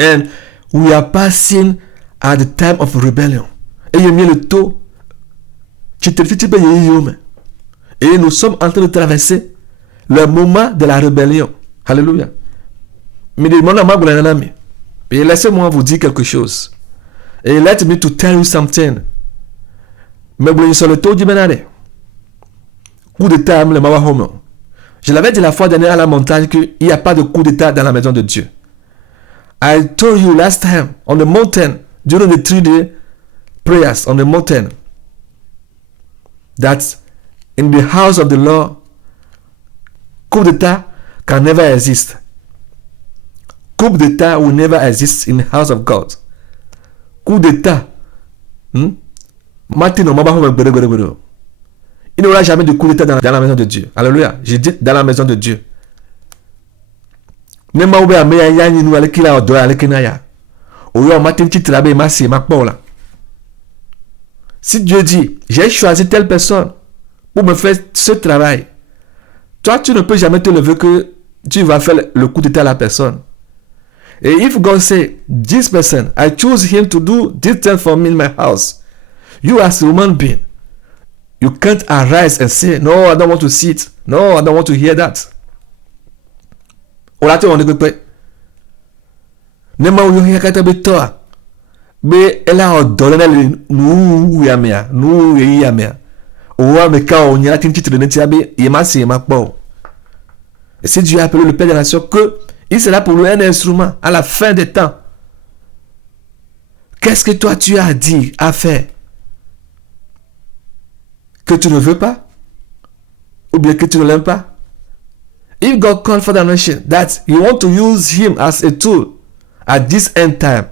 And we are passing at the time of rebellion. Et il y a mis le taux. Et nous sommes en train de traverser le moment de la rébellion. Alléluia. Et laissez-moi vous dire quelque chose. Et let me to tell you something. Mais vous sur le taux du menade. Coup d'état, le mawa homo. Je l'avais dit la fois dernière à la montagne qu'il n'y a pas de coup d'état dans la maison de Dieu. I told you last time on the mountain during the 3-day prayers on the mountain that in the house of the Lord, coup d'état can never exist. Coup d'état will never exist in the house of God. Coup d'état. Martin, il n'y aura jamais de coup d'état dans la maison de Dieu. Alléluia. Je dis dans la maison de Dieu. Si Dieu dit, j'ai choisi telle personne pour me faire ce travail, toi, tu ne peux jamais te lever que tu vas faire le coup d'état à la personne. Et if God say, this person, I choose him to do this thing for me in my house, you as a human being, you can't arise and say, no, I don't want to see it. No, I don't want to hear that. Ola te on est prêt. Nema ou yo kata betoa. Be ela odolena nu yamea, nu yamea. Owa me ka on yala tin titre de ntiabe yema se yema po. Et c'est Dieu a appelé le Père des Nations que il sera pour lui un instrument à la fin des temps. Qu'est-ce que toi tu as dit à faire que tu ne veux pas? Ou bien que tu ne l'aimes pas? If God called for the nation that you want to use him as a tool at this end time,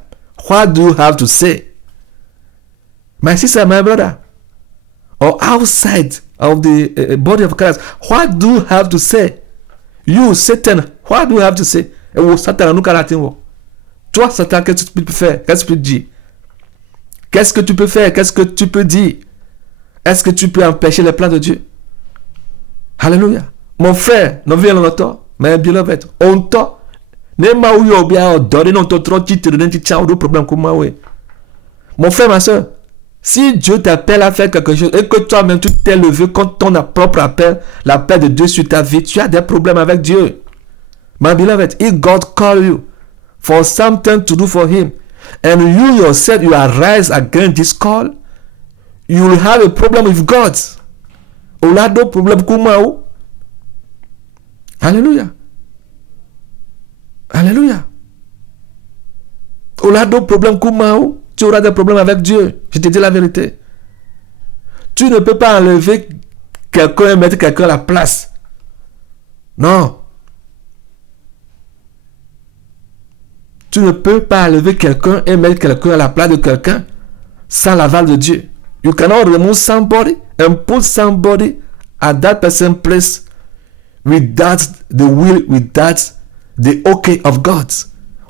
what do you have to say? My sister, my brother, or outside of the body of Christ, what do you have to say? You, Satan, what do you have to say? Et vous, Satan, nous calatons. Toi, Satan, qu'est-ce que tu peux faire? Qu'est-ce que tu peux dire? Qu'est-ce que tu peux faire? Qu'est-ce que tu peux dire? Est-ce que tu peux empêcher les plans de Dieu? Alléluia. Mon frère, non viens l'autre, mais beloved, on t'a, ne m'a ou yo bien donné non trop titre de titre ou problème comme moi oui. Mon frère, ma soeur, si Dieu t'appelle à faire quelque chose et que toi-même tu t'es levé contre ton propre appel, l'appel de Dieu sur ta vie, tu as des problèmes avec Dieu. My beloved, if God call you for something to do for him, and you yourself you arise against this call, you will have a problem with God. Ou là d'autres problèmes comme moi. Alléluia. Alléluia. Ou là d'autres problèmes comme moi. Tu auras des problèmes avec Dieu. Je te dis la vérité. Tu ne peux pas enlever quelqu'un et mettre quelqu'un à la place. Non. Tu ne peux pas enlever quelqu'un et mettre quelqu'un à la place de quelqu'un sans l'aval de Dieu. You cannot remove somebody and put somebody at that person's place without the will, without the okay of God.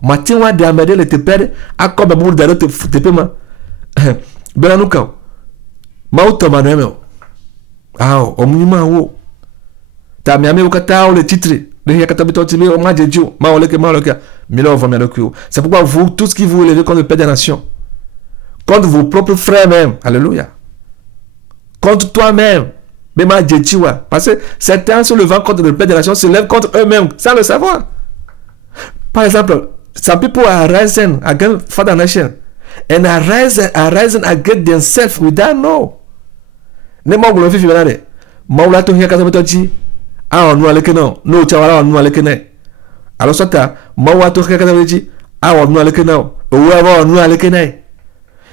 Matin wa de amede le te pere akobe bu de te pema. Belanuka. Ma utoma no eme. Ah, omunima wo. Ta mi ame ukata o le titre. Le yakata bitoti me o ma jeju, ma oleke ma oleke. Mila o famia lokyo. C'est pourquoi vous tout ce qui vous élevez contre le Père des Nations, contre vos propres frères même. Alléluia. Contre toi-même. Parce que certains se levant contre le Père des Nations se lèvent contre eux-mêmes sans le savoir. Par exemple, some people are rising against Father Nation and are rising against themselves without know. Ne mo glo fi benade. Mo la to hiya ka to chi. A onu aleke no. No chawara onu aleke ne. Alors sota mo wa to hiya ka to chi. A onu aleke no. O wa onu aleke ne.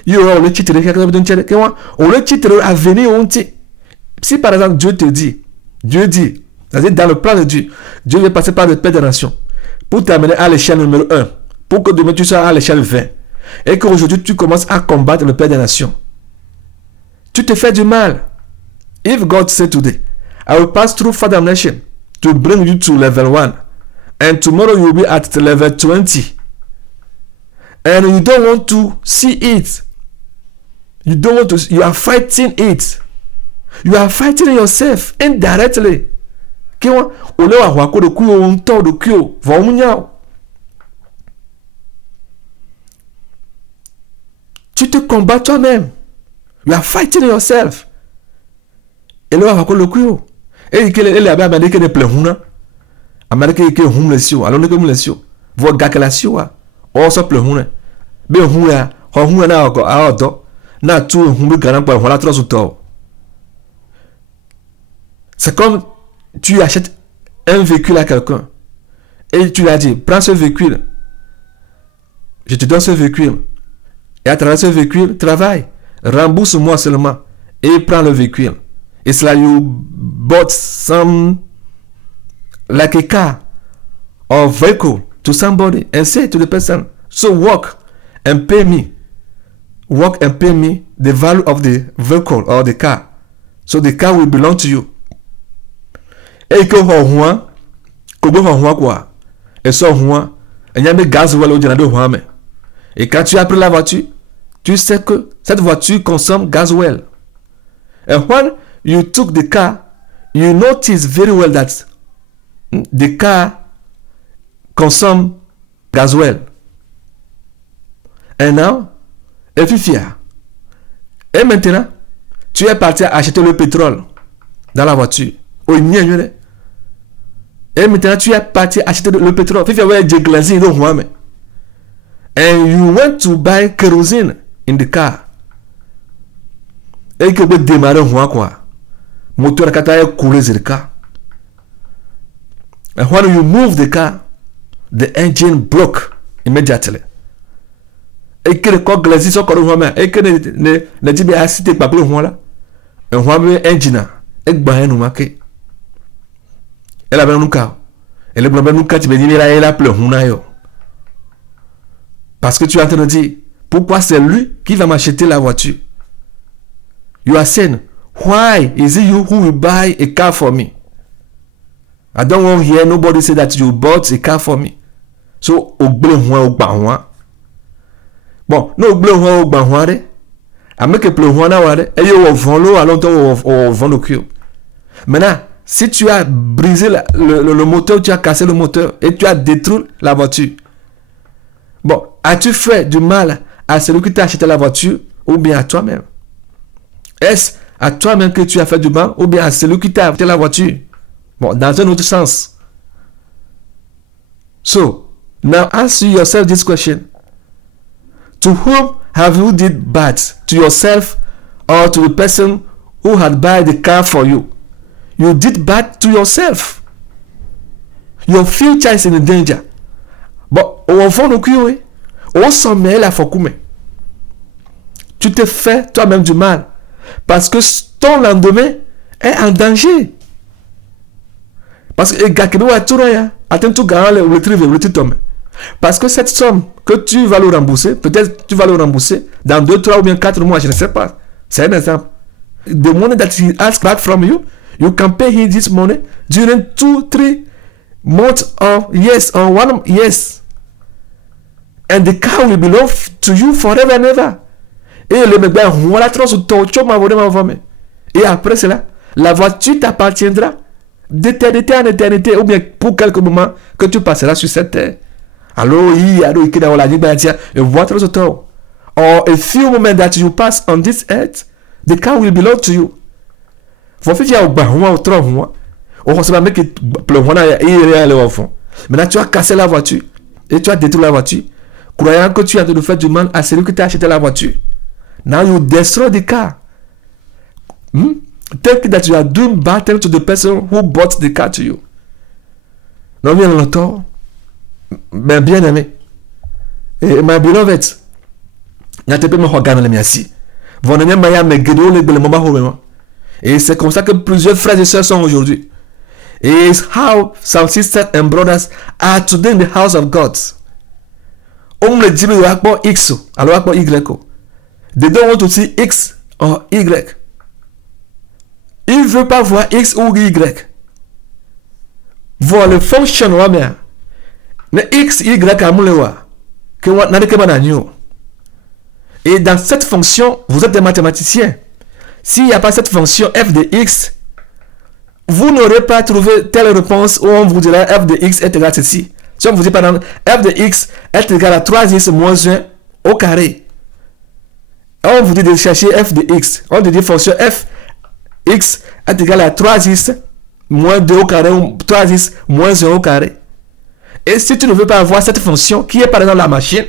Yo le chitre hiya ka to chere ke wa. O le chitre à venir onti. Si par exemple Dieu te dit, c'est-à-dire dans le plan de Dieu, Dieu veut passer par le Père des Nations pour t'amener à l'échelle numéro 1, pour que demain tu sois à l'échelle 20, et qu'aujourd'hui tu commences à combattre le Père des Nations. Tu te fais du mal. If God said today, I will pass through Father Nation to bring you to level 1, and tomorrow you will be at level 20, and you don't want to see it, you are fighting it. You are fighting yourself indirectly. Kiwa ole wa hwako de kuyo unto de kuyo vomunya. combats toi-même. You are fighting yourself. Et là, on va le coup. Et il est là-bas, il est plein de Amérique est hum le sio, alors que le sio. Vous gagez la sio, oh ça plein de bien hum ya, hum na encore, ah auto, na tout hum grand pour voilà trois auto. C'est comme tu achètes un véhicule à quelqu'un et tu lui as dit, prends ce véhicule, je te donne ce véhicule et à travers ce véhicule, travaille, rembourse-moi seulement et prends le véhicule. It's like you bought some like a car or vehicle to somebody and say to the person, so work and pay me. Work and pay me the value of the vehicle or the car. So the car will belong to you. Et que quoi? Et ça, il y a des gaz ou de et quand tu as pris la voiture, tu sais que cette voiture consomme gasoil. And when you took the car, you notice very well that the car consomme gasoil. And now, et puis fier. Et maintenant, tu es parti acheter le pétrole dans la voiture. Et maintenant, tu es parti acheter le pétrole. And you went to buy kerosene in the car. Et que vous démarrez quoi? Moteur kata couler le car. And when you move the car, the engine broke immediately. Et que le corps glacé sur le corps et que ne dit bien cité pas le roi là. Un roi engine et ben nous marqué. Elle a bien nous car. Elle est bien nous car tu me dis là elle a pleuré yo. Parce que tu es en train de dire pourquoi c'est lui qui va m'acheter la voiture. You are saying, why is it you who will buy a car for me? I don't want to hear nobody say that you bought a car for me. So, bon, no de. Avec le et yo vend à longtemps au vend le cul. Maintenant, si tu as brisé le moteur, tu as cassé le moteur et tu as détruit la voiture. Bon, as-tu fait du mal à celui qui t'a acheté la voiture ou bien à toi-même? Est-ce à toi-même que tu as fait du mal ou bien à celui qui t'a acheté la voiture? Bon, dans un autre sens. So, now answer yourself this question. To whom have you did bad? To yourself or to the person who had bought the car for you? You did bad to yourself. Your future is in danger. Bon, au fond de cul, au sommet la fokoume. Tu te fais toi-même du mal parce que ton lendemain est en danger. Parce que gakino a tout rien, attends tout gagnant le trivial le titre. Parce que cette somme que tu vas le rembourser, peut-être tu vas le rembourser dans 2, 3 ou bien 4 mois, je ne sais pas. C'est un exemple. The money that he asks back from you, you can pay him this money during 2, 3 months or years or 1 years. And the car will belong to you forever and ever. Et le mec, voilà trop sur ton chemin, et après cela, la voiture t'appartiendra d'éternité en éternité, ou bien pour quelques moments que tu passeras sur cette terre. Alors, il y a des gens qui disent, et voilà trop sur toi. Or, a few moments that you pass on this earth, the car will belong to you. Faut faire un bain ou trop mois. On se met que le mois et il est au fond. Maintenant, tu as cassé la voiture et tu as détruit la voiture, croyant que tu as de faire du mal à celui qui t'a acheté la voiture. Now you destroy the car. Think that you are doing bad to the person who bought the car to you. Non, bien longtemps. Mais bien aimé. Et my beloved. Et c'est comme ça que plusieurs frères et sœurs sont aujourd'hui. It's how some sisters and brothers are today in the house of God. On me dit X, alors Y. They don't want to see X or Y. Ils ne veulent pas voir X ou Y. Voir le fonctionnement bien. Mais X, Y, à moulewa. Que on n'a que managno. Et dans cette fonction, vous êtes des mathématiciens. S'il n'y a pas cette fonction f de x, vous n'aurez pas trouvé telle réponse où on vous dira f de x est égal à ceci. Si on vous dit par exemple f de x est égal à 3x moins 1 au carré. On vous dit de chercher f de x. On te dit fonction f x est égal à 3x moins 2 au carré ou 3x moins 1 au carré. Et si tu ne veux pas avoir cette fonction qui est par exemple la machine,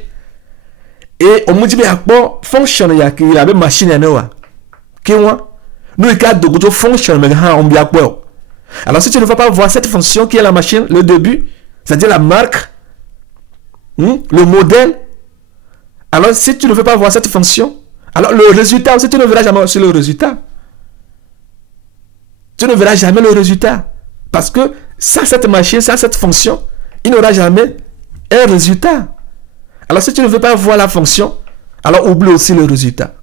et on me dit bien bon fonction il y a une machine à nous qui moi nous il y a deux fonctions mais on bien quoi. Alors si tu ne veux pas voir cette fonction qui est la machine, le début, c'est-à-dire la marque, le modèle, alors si tu ne veux pas voir cette fonction, alors le résultat aussi tu ne verras jamais aussi le résultat. Tu ne verras jamais le résultat. Parce que sans cette machine, sans cette fonction, il n'y aura jamais un résultat. Alors si tu ne veux pas voir la fonction, alors oublie aussi le résultat.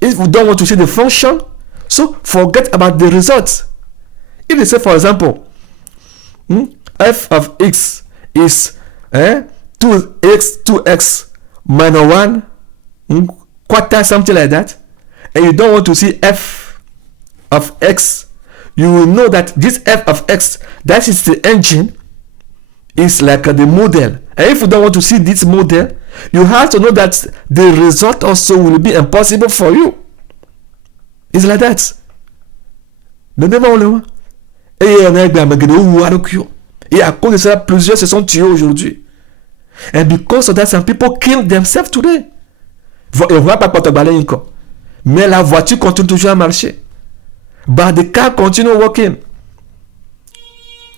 If you don't want to see the function, so forget about the results. If they say, for example, f of x is 2x minus 1 quarter, something like that, and you don't want to see f of x, you will know that this f of x, that is the engine, is like the model. And if you don't want to see this model, you have to know that the result also will be impossible for you. It's like that. Et à cause de cela, plusieurs se sont tués aujourd'hui. And because of that, some people kill themselves today. Et on va pas porter balai encore. Mais la voiture continue toujours à marcher. But the car continue working.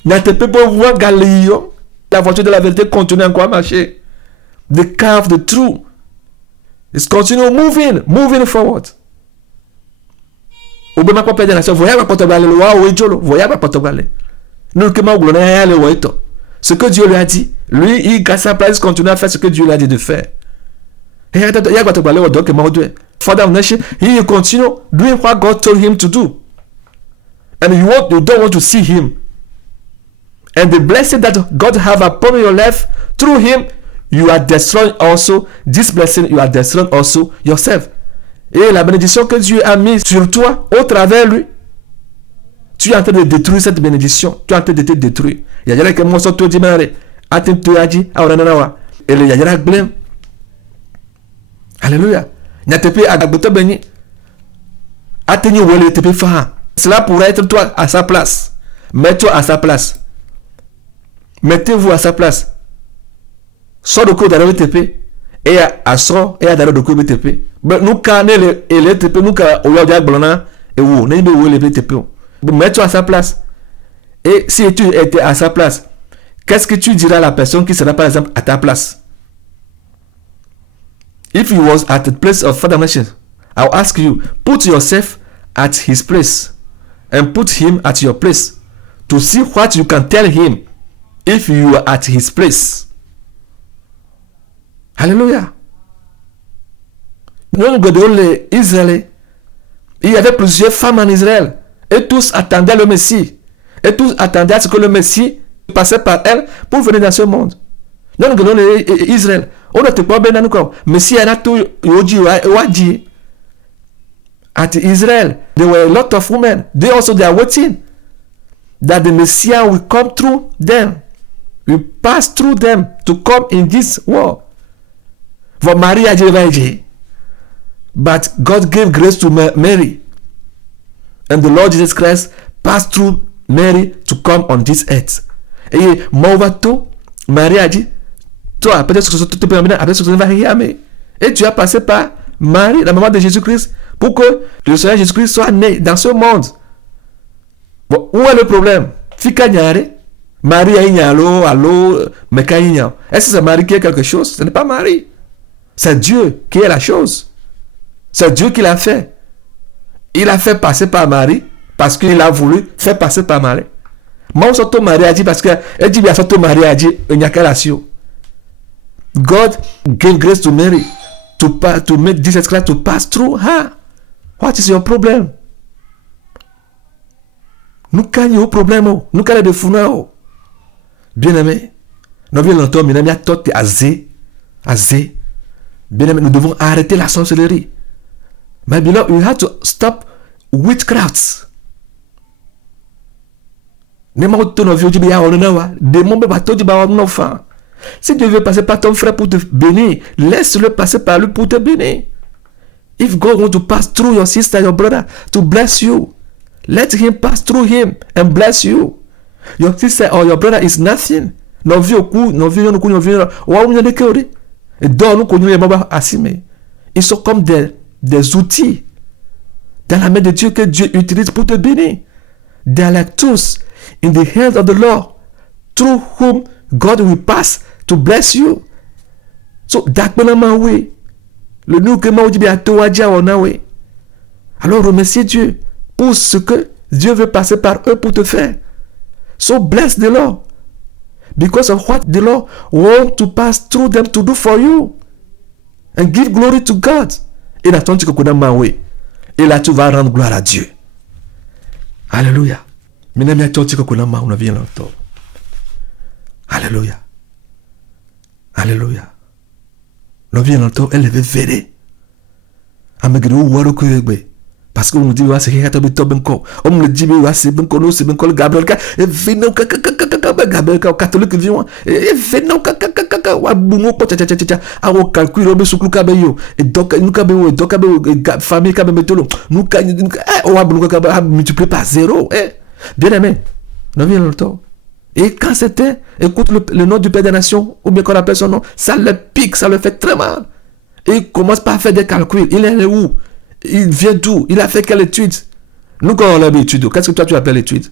N'as-tu pas voir Galileo? La voiture de la vérité continue encore à marcher. The car of the truth is continue moving forward. Ou bien ma propre nation, voyez ma porte balai, voyez ma porte balai. Nous que ma gloire le voyons. Ce que Dieu lui a dit, lui, il grâce à sa place continue à faire ce que Dieu lui a dit de faire. Et il y a pas balai au donc ma Dieu. Father of nation, he continue doing what God told him to do. And you don't want to see him. And the blessing that God have upon your life through him, you are destroying also this blessing, you are destroying also yourself. Et la bénédiction que Dieu a mise sur toi au travers lui, tu es en train de détruire cette bénédiction, tu es en train de te détruire. Il y a des gens qui sont dit mais attends tu as dit et il y a des blême. Alléluia. N'a te pas à béni. Attends où le te peut faire. Cela pourrait être toi à sa place. Mets-toi à sa place. Mettez-vous à sa place. Sors de quoi dans le TP et à sort et à dans le quoi TP. Mais nous quand le TP nous quand on a blana et où n'est pas où le TP. Mets-toi à sa place. Et si tu étais à sa place, qu'est-ce que tu diras à la personne qui sera par exemple à ta place? If he was at the place of Father Nation, I'll ask you, put yourself at his place and put him at your place to see what you can tell him if you are at his place. Alléluia. Nous regardons les Israéliens. Il y avait plusieurs femmes en Israël et tous attendaient le Messie. Et tous attendaient à ce que le Messie passait par elle pour venir dans ce monde. Nous regardons les Israël. On ne te pas bien dans le Messie a tout dit. At Israel, there were a lot of women. They are waiting that the Messiah will come through them, will pass through them to come in this world. For Maria, but God gave grace to Mary, and the Lord Jesus Christ passed through Mary to come on this earth. Et Mauvato, Marie a dit, toi, peut-être que tu peux amener avec ce que tu vas y. Et tu as passé par Marie, la maman de Jésus-Christ, pour que le Seigneur Jésus-Christ soit né dans ce monde. Bon, où est le problème? Fika nyare, Marie a allo, mekaïnya. Est-ce que c'est Marie qui est quelque chose? Ce n'est pas Marie. C'est Dieu qui est la chose. C'est Dieu qui l'a fait. Il a fait passer par Marie parce qu'il a voulu faire passer par Marie. Moi, on Marie a dit parce que elle dit bien ça, Marie a dit il n'y a qu'à la sio. God gave grace to Mary to make Jesus Christ to pass through her. What is your problem? Nous gagnons au problème, nous gagnons de fou. Bien aimé, nous avons longtemps, mais nous avons tout azé. Bien aimé, nous devons arrêter la sorcellerie. My beloved, you have to stop witchcrafts. Si Dieu veut passer par ton frère pour te bénir, laisse-le passer par lui pour te bénir. If God wants to pass through your sister, your brother, to bless you, let him pass through him and bless you. Your sister or your brother is nothing. Ils sont comme des outils dans la main de Dieu que Dieu utilise pour te bénir. They are like tools in the hands of the Lord, through whom God will pass to bless you. So, le nous que alors remerciez Dieu pour ce que Dieu veut passer par eux pour te faire. So bless the Lord because of what the Lord wants to pass through them to do for you, and give glory to God. Et là, et là tu vas rendre gloire à Dieu. Alléluia. Alléluia. Alléluia. Elle veut faire. Parce qu'on me dit c'est on me dit c'est Gabriel Gabriel catholique vivant et non calcul et donc famille multiplié par 0. Bien aimé, nous vient longtemps. Et quand c'était, écoute le nom du Père des Nations, ou bien qu'on appelle son nom, ça le pique, ça le fait très mal. Et il commence par faire des calculs. Il est où? Il vient d'où? Il a fait quelle étude? Nous, quand on a l'étude, qu'est-ce que toi tu appelles étude?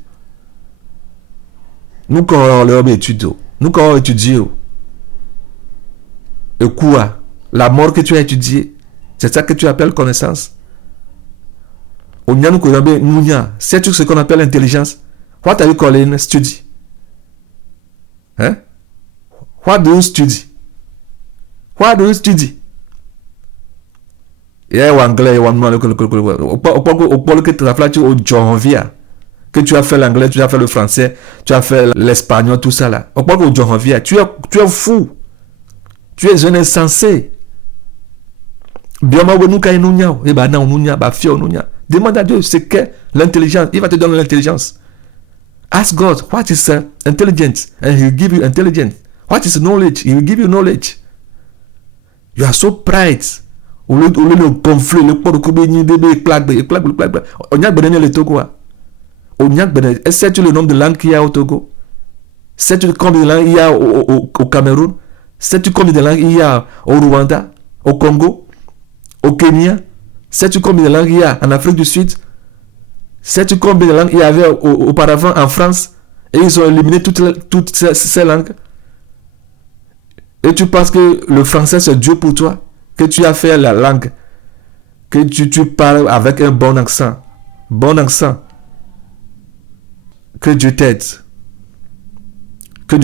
Nous, quand on a l'étude, nous, quand on étudie, et quoi? La mort que tu as étudiée, c'est ça que tu appelles connaissance. C'est ce qu'on appelle intelligence. What are you calling study? Hein? What do you study? What do you study? Anglais, que tu as fait l'anglais, tu as fait le français, tu as fait l'espagnol, tout ça là. Tu es fou. Tu es un insensé. Demande à Dieu ce qu'est l'intelligence. Il va te donner l'intelligence. Ask God, what is intelligence? And he will give you intelligence. What is knowledge? He will give you knowledge. You are so pride. Au lieu de gonfler, le corps de Koubéni, bébé, on y a bené le Togo. Sais-tu le nombre de langues qu'il y a au Togo? Sais-tu combien de langues il y a au Cameroun? Sais-tu combien de langues il y a au Rwanda, au Congo, au Kenya? Sais-tu combien de langues il y a en Afrique du Sud? Sais-tu combien de langues il y avait auparavant en France? Et ils ont éliminé toutes ces langues. Et tu penses que le français c'est Dieu pour toi? Que tu as fait la langue, que tu parles avec un bon accent, que Dieu t'aide, que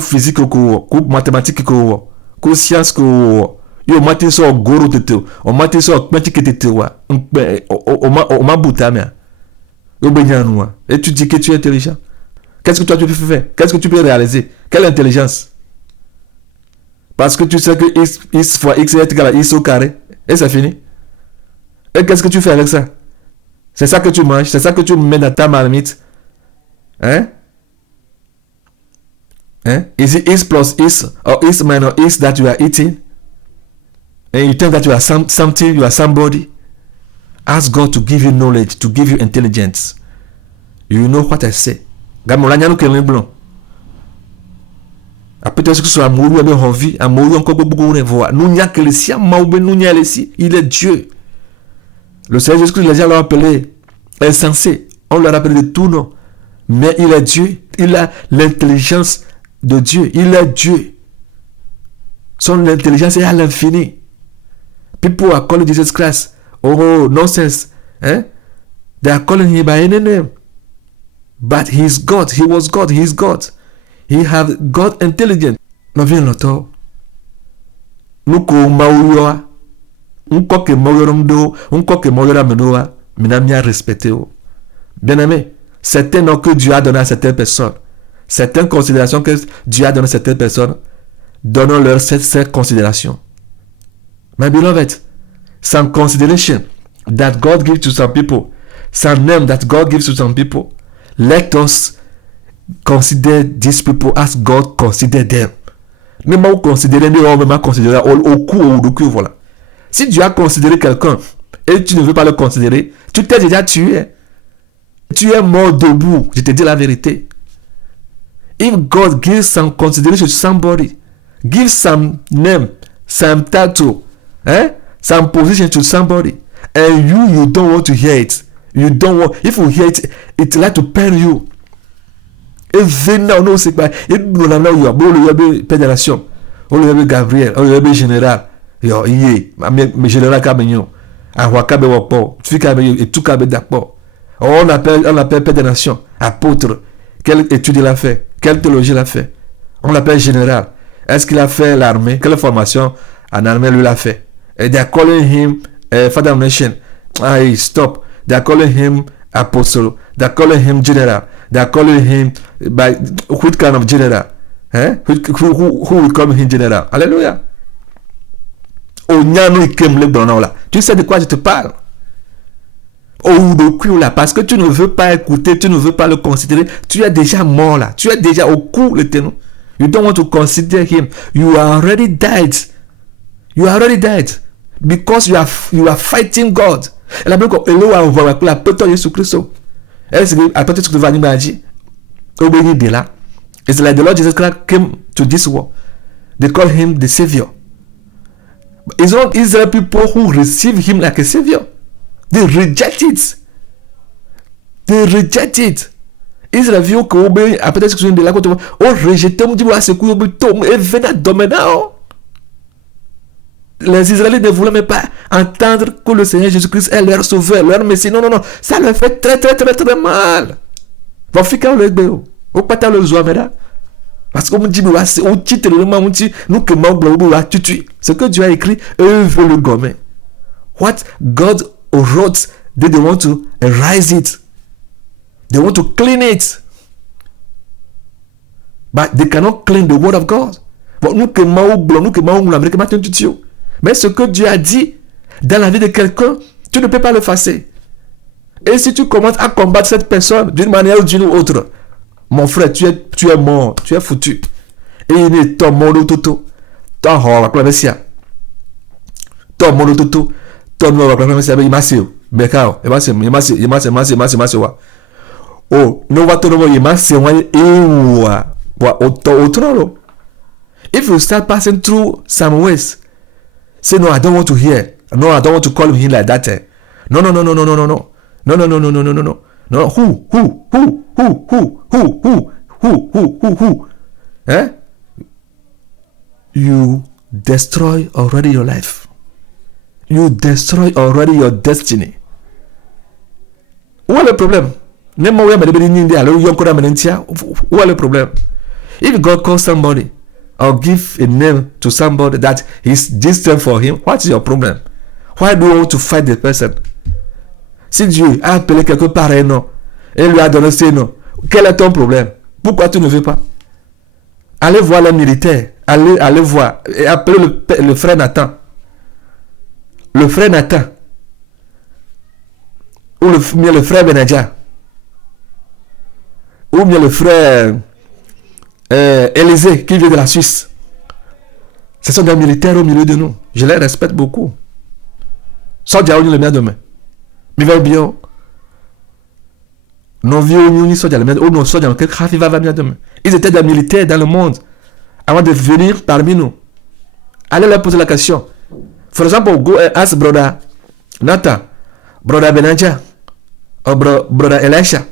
physique, que mathématique, que science, yo mati so goro tete, o mati so kpenti tete wa, o ma butamia, yo benyanoua. Et tu dis que tu es intelligent. Qu'est-ce que toi tu peux faire? Qu'est-ce que tu peux réaliser? Quelle intelligence? Parce que tu sais que x fois x est égal à x au carré. Et c'est fini. Et qu'est-ce que tu fais avec ça? C'est ça que tu manges. C'est ça que tu mets dans ta marmite. Hein? Is it x plus x or x minus x that you are eating? And you think that you are something, you are somebody? Ask God to give you knowledge, to give you intelligence. You know what I say. Gamolanya que le blanc. Peut-être que ce soit amoureux et envie, amoureux encore beaucoup de voir. Nous n'y a que les siens, nous n'y a les siens. Il est Dieu. Le Seigneur Jésus-Christ, les gens l'ont appelé insensé. On l'a appelé de tout nom. Mais il est Dieu. Il a l'intelligence de Dieu. Il est Dieu. Son intelligence est à l'infini. People are calling Jesus Christ. Oh, nonsense. They are calling him by any name. But he is God. He was God. He is God. He have God intelligent. Nous vient longtemps. Nous ko mauyoa. Un ko ke mauyorom do, un ko ke mauyoram doa, minamia respecté. Bien aimé, certains noms que Dieu a donné à certaines personnes, certaines considérations que Dieu a donné à certaines personnes, donnons-leur cette considération. My beloved, some consideration that God gives to some people, some name that God gives to some people, let us consider these people as God consider them. Ne pas considérer, mais on va considérer au coup, voilà. Si Dieu a considéré quelqu'un et tu ne veux pas le considérer, tu t'es déjà tué. Tu es mort debout. Je te dis la vérité. If God gives some consideration to somebody, give some name, some title, some position to somebody, and you don't want to hear it. You don't want. If you hear it, it's like to pain you. Et non, non, c'est pas. Et nous l'avons eu. Bon, le yabé fédération. On le yabé Gabriel. On le yabé général. Yo, yé. Mais général Kamignon. À Wakabe Wapo. Tu fais et tout Kabe d'accord. On appelle Père des Nations, apôtre. Quelle étude il a fait? Quelle théologie il a fait? On l'appelle général. Est-ce qu'il a fait l'armée? Quelle formation en armée lui l'a fait? Et they are calling him Father of Nation. Stop. They are calling him apostle. They are calling him general. They are calling him by which kind of general? Who will call him general? Alléluia. Tu sais de quoi je te parle? Parce que tu ne veux pas écouter, tu ne veux pas le considérer, tu es déjà mort là, tu es déjà au cou l'éternel. You don't want to consider him. You are already died. You are already dead because you are fighting God. Et la Bible dit, la petite Jésus Christ. Est-ce que après tout ce que tu vas dire, obéir de là. It's like the Lord Jesus Christ came to this world. They call him the Savior. It's not Israel people who receive him like a Savior. They reject it. They reject it. Israël viu que obéir après ce que tu de là, rejeté, on dit, c'est quoi, et venez dominer. Les Israélites ne voulaient même pas entendre que le Seigneur Jésus-Christ est leur sauveur, leur Messie. Non, non, non. Ça leur fait très, très, très, très mal. Va ficar le béo. Au pata le zoa, mais là. Parce qu'on me dit, on titre le moment, on dit, nous que tu. Ce que Dieu a écrit, eux veulent le gommer. What God wrote, they want to erase it. They want to clean it. But they cannot clean the word of God. Bon, nous que mais ce que Dieu a dit dans la vie de quelqu'un, tu ne peux pas le effacer. Et si tu commences à combattre cette personne d'une manière ou d'une autre, mon frère, tu es mort, tu es foutu. Et il est ton monde toto. Ton roi, la messia. Ton monde toto. Ton roi, la messia, il m'a séo. Bekao, il m'a séo. Oh, no va todo il m'a séo. If you start passing through some ways, say no, I don't want to hear. No, I don't want to call him like that. No. No. Who? You destroy already your life. You destroy already your destiny. Où est le problème? Où est le problème? If God calls somebody or give a name to somebody that is distant for him, what is your problem? Why do you want to fight the person? Si Dieu a appelé quelqu'un par un nom et lui a donné ce nom, quel est ton problème? Pourquoi tu ne veux pas? Allez voir les militaires, allez voir et appelez le frère Nathan. Le frère Nathan. Ou le frère Benadja. Ou bien le frère Élysée qui vient de la Suisse. Ce sont des militaires au milieu de nous. Je les respecte beaucoup. Sans dire le mien demain. Mais va bien. Non vieux ni soit le mien ou non soit dans quel craft va bien demain. Ils étaient des militaires dans le monde avant de venir parmi nous. Allez leur poser la question. For example, go and ask brother Nathan, brother Benadja, or brother Elisha,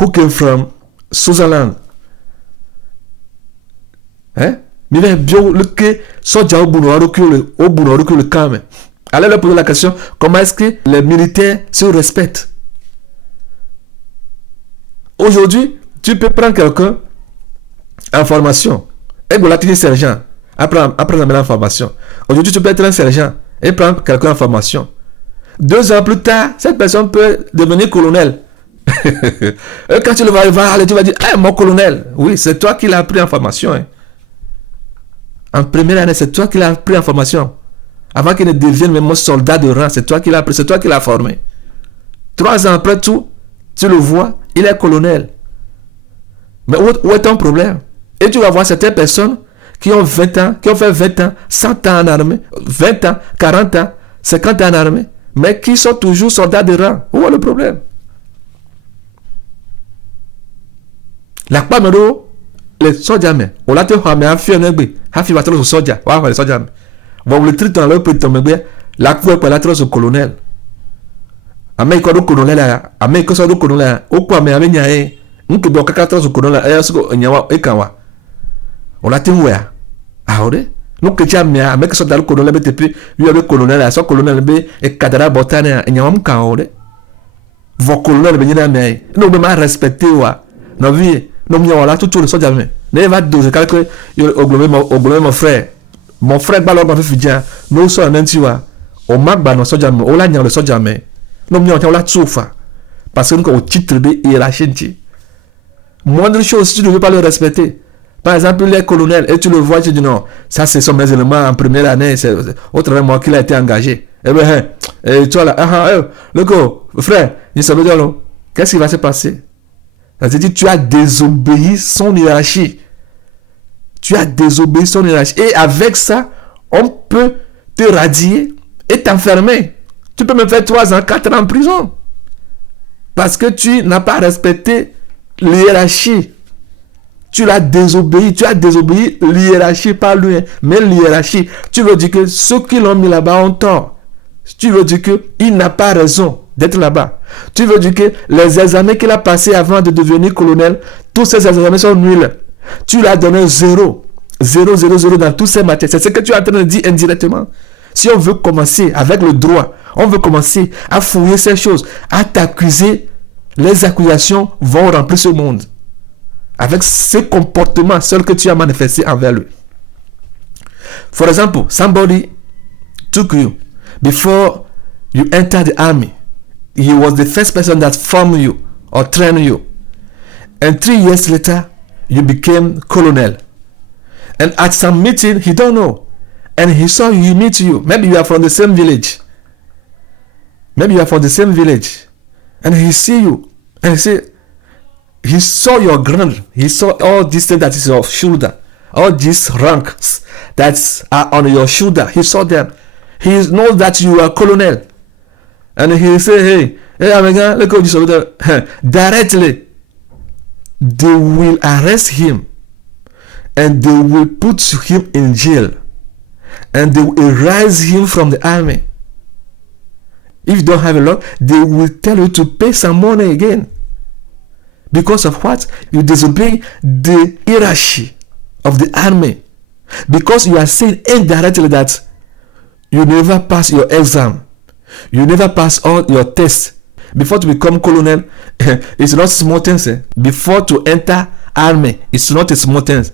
who came from Switzerland. Mais bien le que soit au bout le calme. Allez leur poser la question, comment est-ce que les militaires se respectent? Aujourd'hui, tu peux prendre quelqu'un en formation et vous l'attirer sergent après la formation. Aujourd'hui, tu peux être un sergent et prendre quelqu'un en formation. 2 ans plus tard, cette personne peut devenir colonel. Et quand tu le vas voir, tu vas dire, mon colonel, oui, c'est toi qui l'as pris en formation. En première année, c'est toi qui l'as pris en formation. Avant qu'il ne devienne même soldat de rang, c'est toi qui l'as pris, c'est toi qui l'as formé. 3 ans après tout, tu le vois, il est colonel. Mais où est ton problème? Et tu vas voir certaines personnes qui ont 20 ans, qui ont fait 20 ans, 100 ans en armée, 20 ans, 40 ans, 50 ans en armée, mais qui sont toujours soldats de rang. Où est le problème? La Pamero, les soldats, mais on l'a fait un fier negbe, un fier battre le soldat, voilà les soldats. Vous le traitez dans le petit megbe, la cour pour la trace au colonel. Amérique au colonel, Amérique au colonel, au quoi mais avec Yaé, nous que bon caca trace au colonel, et à ce qu'on y a et kawa. On l'a tenu à. Ah ouais? Nous que tu as mis à Amérique soldat le colonel, et puis, lui avec le colonel, à son colonel B, et cadra botane, et n'y a pas de vos colonels venir à mais nous même à respecter wa nos vies nous mieux là tout le soldat mais ne va doser quelque au global mon frère balor ma fi dia nous so nanti wa o magba no soldat mais o la nya le soldat mais nous mieux on la tsufa parce que nous au titre de hiérarchie moindre chose si tu ne veux pas le respecter. Par exemple, les colonels, et tu le vois, tu dis non, ça c'est son mes éléments en première année, c'est au travers de moi qu'il a été engagé. Eh bien, et toi là, le go, frère, il se dit, qu'est-ce qui va se passer? C'est-à-dire, tu as désobéi son hiérarchie. Tu as désobéi son hiérarchie. Et avec ça, on peut te radier et t'enfermer. Tu peux me faire 3 ans, 4 ans en prison. Parce que tu n'as pas respecté l'hiérarchie. Tu l'as désobéi, tu as désobéi l'hiérarchie, pas lui, mais l'hiérarchie. Tu veux dire que ceux qui l'ont mis là-bas ont tort. Tu veux dire qu'il n'a pas raison d'être là-bas. Tu veux dire que les examens qu'il a passés avant de devenir colonel, tous ces examens sont nuls. Tu lui as donné 0 dans tous ces matières. C'est ce que tu es en train de dire indirectement. Si on veut commencer avec le droit, on veut commencer à fouiller ces choses, à t'accuser, les accusations vont remplir ce monde. Avec ces comportements seuls que tu as manifestés envers lui. For example, somebody took you before you entered the army. He was the first person that formed you or trained you. And 3 years later, you became colonel. And at some meeting, he don't know. And he saw you, he meet you. Maybe you are from the same village. And he see you. And he say, he saw your ground. He saw all these things that is your shoulder. All these ranks that are on your shoulder. He saw them. He knows that you are colonel. And he say, hey, American, look at this. Directly, they will arrest him. And they will put him in jail. And they will erase him from the army. If you don't have a lot, they will tell you to pay some money again. Because of what? You disobey the hierarchy of the army. Because you are saying indirectly that you never pass your exam. You never pass all your tests. Before to become colonel, it's not small things. Before to enter army, it's not a small things.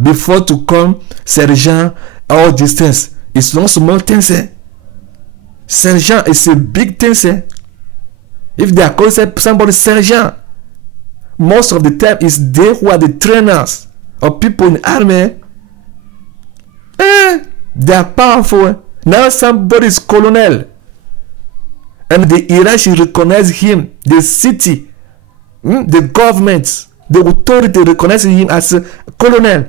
Before to come sergeant, all these things, it's not small things. Sergeant is a big thing. If they are calling somebody sergeant, most of the time is they who are the trainers of people in the army. They are powerful. Now somebody is colonel. And the hierarchy recognize him. The city, the government, the authority recognize him as a colonel.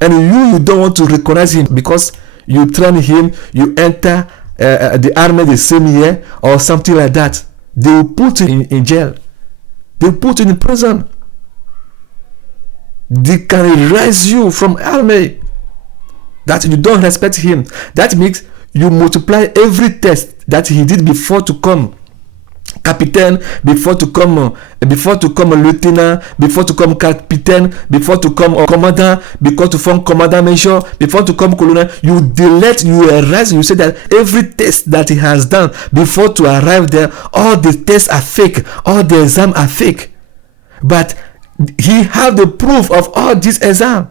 And you don't want to recognize him because you train him, you enter the army the same year or something like that. They will put you in jail. They put you in prison. They can erase you from army. That you don't respect him. That makes you multiply every test that he did before to come captain, before to come lieutenant, before to come captain, before to come commander, before to form commander major, before to come colonel. You delete, you erase, you say that every test that he has done before to arrive there, all the tests are fake, all the exams are fake. But he have the proof of all this exam.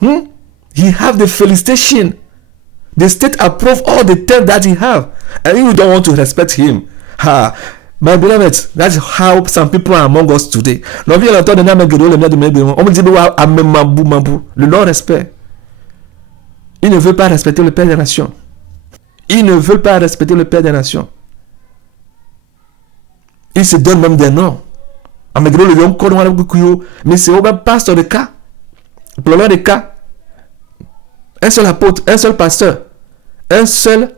He have the felicitation. The state approve all the tests that he have, and you don't want to respect him. My beloved, that's how some people are among us today. Le non-respect. Ils ne veulent pas respecter le Père des Nations. Ils ne veulent pas respecter le Père des Nations. Ils se donnent même des noms. Mais c'est pas le cas. Pour le des cas, un seul apôtre, un seul pasteur, un seul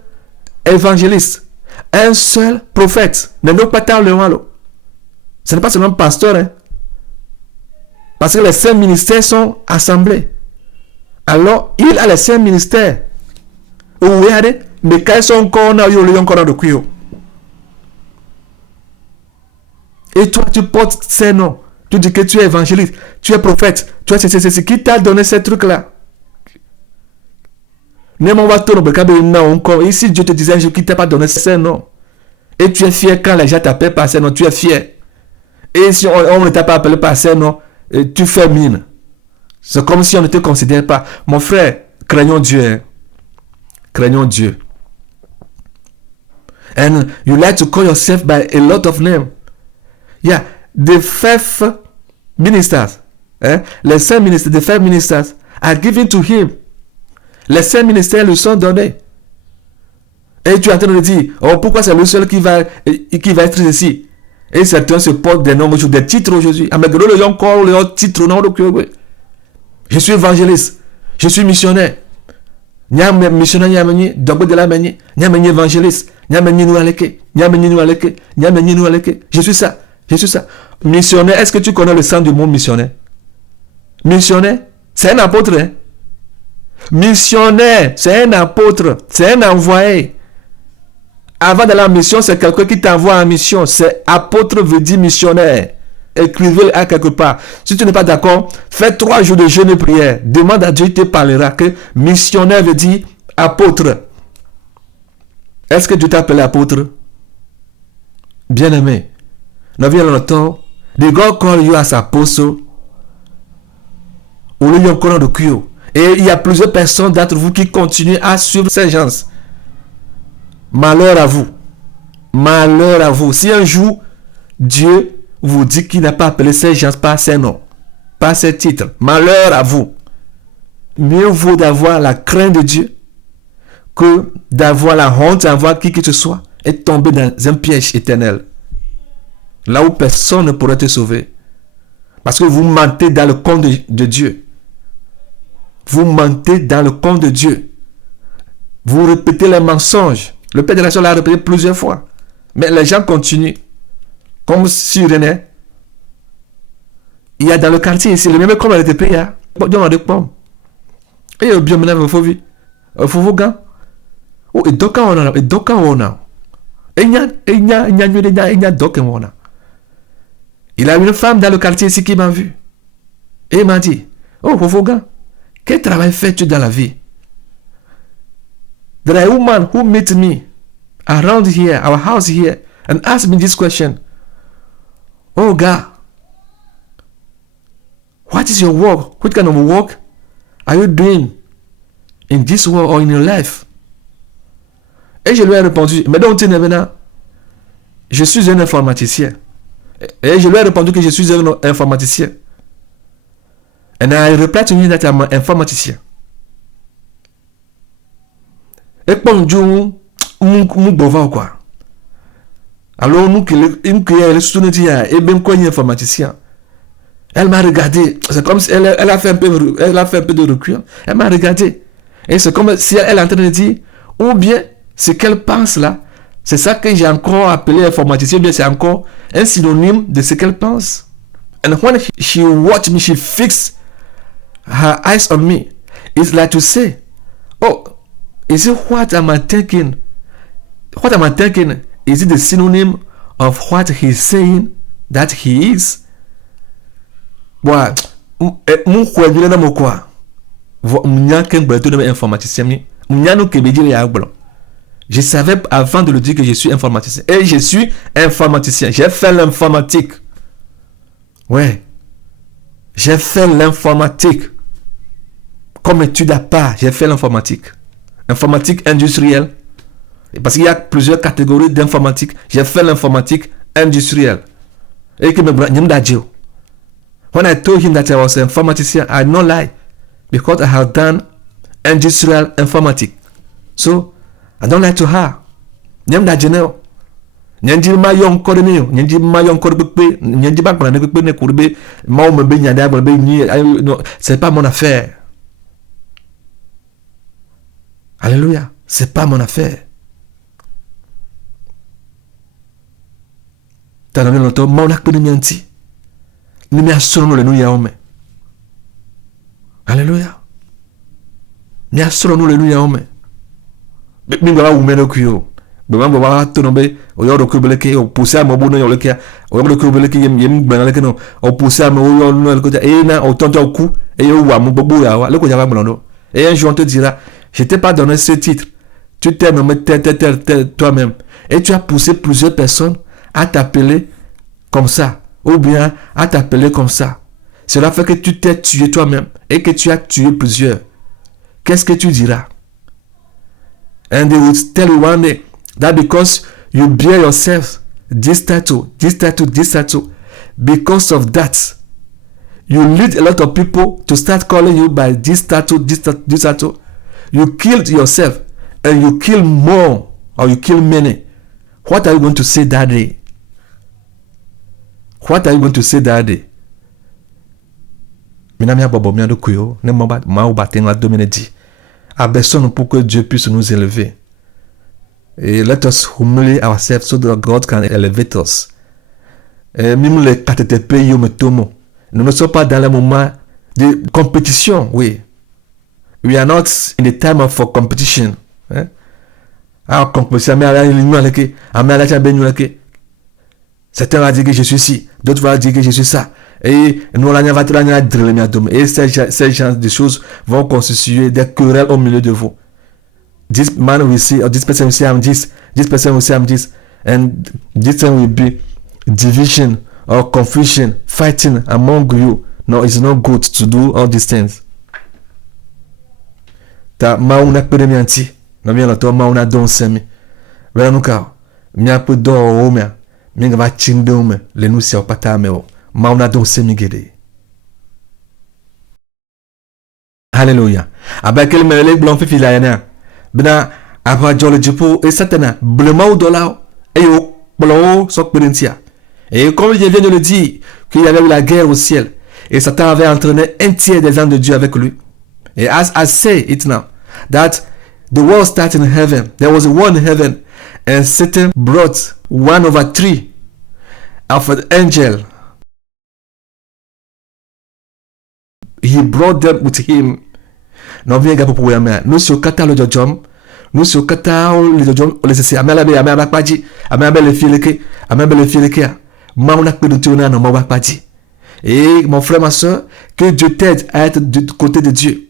évangéliste, un seul prophète. Ne nous pas tant le malo. Ce n'est pas seulement pasteur, hein. Parce que les 5 ministères sont assemblés. Alors, il a les 5 ministères. Regardez, mais quand ils sont encore là, ils sont encore de cuir. Et toi, tu portes ces noms. Tu dis que tu es évangéliste, tu es prophète, tu es c'est qui t'a donné ces trucs-là. Ici, Dieu te disait, je ne t'a pas donné ces noms. Et tu es fier quand les gens t'appellent par ces noms, tu es fier. Et si on ne t'a pas appelé par ces noms, tu fais mine. C'est comme si on ne te considère pas. Mon frère, craignons Dieu. Hein. Craignons Dieu. And you like to call yourself by a lot of names. Yeah, the 5 ministers, les 5 ministres, the 5 ministers are given to him. Les 5 ministères lui sont donnés. Et tu es en train de dire, oh, pourquoi c'est le seul qui va être ici? Et certains se portent des noms aujourd'hui, des titres aujourd'hui. Je suis évangéliste, je suis missionnaire. Missionnaire, évangéliste. Je suis ça. Missionnaire, est-ce que tu connais le sens du mot missionnaire? Missionnaire, c'est un apôtre. Hein? Missionnaire, c'est un apôtre, c'est un envoyé. Avant de la mission, c'est quelqu'un qui t'envoie en mission. C'est apôtre veut dire missionnaire. Écrivez-le à quelque part. Si tu n'es pas d'accord, fais 3 jours de jeûne et prière. Demande à Dieu, il te parlera que missionnaire veut dire apôtre. Est-ce que Dieu t'a appelé apôtre? Bien-aimé, nous avons longtemps, the God call you as apostle. Ou le encore de Kyo. Et il y a plusieurs personnes d'entre vous qui continuent à suivre ces gens. Malheur à vous. Malheur à vous. Si un jour, Dieu vous dit qu'il n'a pas appelé ces gens par ces noms, par ces titres, malheur à vous. Mieux vaut d'avoir la crainte de Dieu que d'avoir la honte d'avoir qui que ce soit et tomber dans un piège éternel. Là où personne ne pourrait te sauver. Parce que vous mentez dans le compte de Dieu. Vous mentez dans le compte de Dieu. Vous répétez les mensonges. Le Père de la Soeur l'a répété plusieurs fois. Mais les gens continuent. Comme si René. Il y a dans le quartier ici, le même comme elle était payée. Bon, avec pomme. Et il y a bien maintenant, il faut vivre. Il faut vous gagner. Oh, et donc, on a. Et donc, on a. Il a une femme dans le quartier ici qui m'a vu. Et il m'a dit, oh, Fofoga, quel travail fais-tu dans la vie? There are a woman who met me around here, our house here, and asked me this question. Oh, God, what is your work? What kind of work are you doing in this world or in your life? Et je lui ai répondu, mais donc, je suis un informaticien. Et je lui ai répondu que je suis un informaticien. And I replied to him that I'm an informaticien. Et comme Dieu, nous bova quoi. Alors nous qui elle dit et bien quoi informaticien. Elle m'a regardé, c'est comme si elle a fait un peu de recul. Elle m'a regardé. Et c'est comme si elle est en train de dire ou bien ce qu'elle pense là, c'est ça que j'ai encore appelé informaticien, bien c'est encore un synonyme de ce qu'elle pense. And when she watched me, she fixed her eyes on me. It's like to say, oh, is it what am I thinking? What am I thinking? Is it the synonym of what he's saying that he is? Bon, mon quoi bien dans mon quoi. M'nya ken breto de informaticien mi. M'nya no kebedi ya blanc. Je savais avant de le dire que je suis informaticien. Et je suis informaticien. J'ai fait l'informatique. Ouais. J'ai fait l'informatique. Comme étude à part, j'ai fait l'informatique. Informatique industrielle. Parce qu'il y a plusieurs catégories d'informatique. J'ai fait l'informatique industrielle. Et que me bradjio. When I told him that I was an informatician, I no lie. Because I have done industrial informatics. So, I don't lie to her. Nyanji ma yon kodene, nyanji ma yon kodebe, nyanji ba kona nekpe ne kurbe, ma o mbe nyanda ba be ni, non, c'est pas mon affaire. Alléluia, c'est pas mon affaire. T'as donné longtemps, ma on a connu nyanti. Ni mi asolo le nou ya ome. Alléluia. Ni asolo le nou ya ome. Mi ngwa ou meno kuyo. Bema ngwa to no be o yo ko beleke o pousse a mo bono yo leke o yo ko beleke yem gbana leke no o pousse a mo yo no leke e na o tonto ku e yo wa mo gbogbo ya wa le ko ja ba gbono et un jour on te dira je t'ai pas donné ce titre, tu t'es nommé toi-même et tu as poussé plusieurs personnes à t'appeler comme ça ou bien à t'appeler comme ça. Cela fait que tu t'es tué toi-même et que tu as tué plusieurs. Qu'est-ce que tu diras? And they will tell you one day that because you bear yourself this title, because of that, you lead a lot of people to start calling you by this title. You killed yourself and you kill more or you kill many. What are you going to say that day? What are you going to say that day? Minamia bobo miando kuyo ne ma ou batenga dominedi. Abaissons-nous pour que Dieu puisse nous élever. Et let us humble ourselves so that God can elevate us. Même les KTTP yomotomo. Nous ne sommes pas dans le moment de compétition, oui. We are not in the time of for competition. Alors, compétition, certains vont dire que je suis ci, d'autres vont dire que je suis ça. Et nous, on va te et ces genres de choses vont constituer des querelles au milieu de vous. This man will say, or this person will say, I'm this person will say, I'm this. And this time will be division or confusion, fighting among you. No, it's not good to do all these things. Ta mauna peremianti, no mi to mauna don semi. Vera nuka, mi apu do o me, mi nga va chindo me, le nu si opata me o. Mauna don semi gede. Hallelujah. Abakel me le blon fifi la yana. Bina apa jole jipo e satana, blema ou dola e yo blon sok perentia. Et comme je viens de le dire, qu'il y avait eu la guerre au ciel, et Satan avait entraîné un tiers des anges de Dieu avec lui. Et as I say it now, that the war started in heaven, there was a war in heaven, and Satan brought 1/3 of an angel. He brought them with him. Non, viens gars pour yamia. Nous sur kata le jojom, nous sur kata le jojom, le c'est amela be amela bakpaji, amela be le fileke, amela be le fileke. Et mon frère, ma soeur, que Dieu t'aide à être du côté de Dieu.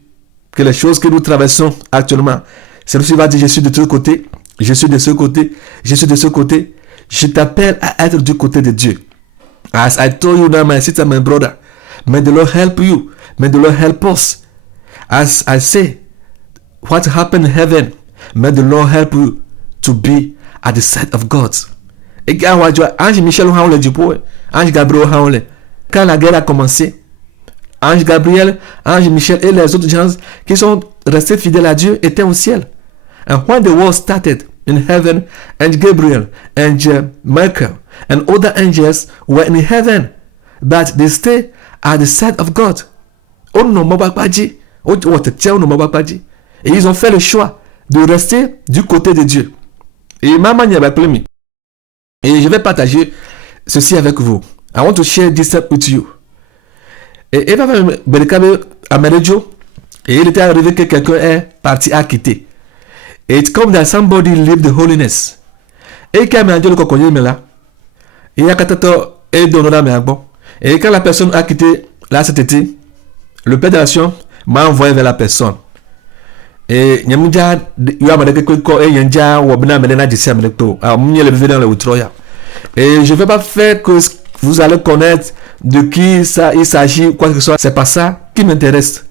Que les choses que nous traversons actuellement, celui-ci va dire, je suis de ce côté, je suis de ce côté, je suis de ce côté. Je t'appelle à être du côté de Dieu. As I told you now, my sister, my brother, may the Lord help you. May the Lord help us. As I say, what happened in heaven, may the Lord help you to be at the side of God. Et Ange Michel Haoule du Pau, Ange Gabriel Haoule. Quand la guerre a commencé, Ange Gabriel, Ange Michel et les autres gens qui sont restés fidèles à Dieu étaient au ciel. And when the war started in heaven, Ange Gabriel, Ange Michael, and other angels were in heaven, but they stay at the side of God. Oh non, Mabapaji, oh non, Mabapaji. Et ils ont fait le choix de rester du côté de Dieu. Et maman n'y avait plus. Et je vais partager ceci avec vous. I want to share this with you. Et Eva Belekabe Amerejo, et il était arrivé que quelqu'un est parti à quitter. Et it's come that somebody lived the holiness. Et quand il a dit le cocoyer, mais là, il y a katato et donora mais bon. Et quand la personne a quitté là cet été, le père de l'action m'a envoyé vers la personne. Et Nyamuja, il y a des gens qui Yanja ou Abna Medena d'ici à Melekto. Alors, Mounia le vivait dans le Outroya. Et je ne vais pas faire que vous allez connaître de qui ça, il s'agit, quoi que ce soit. C'est pas ça qui m'intéresse.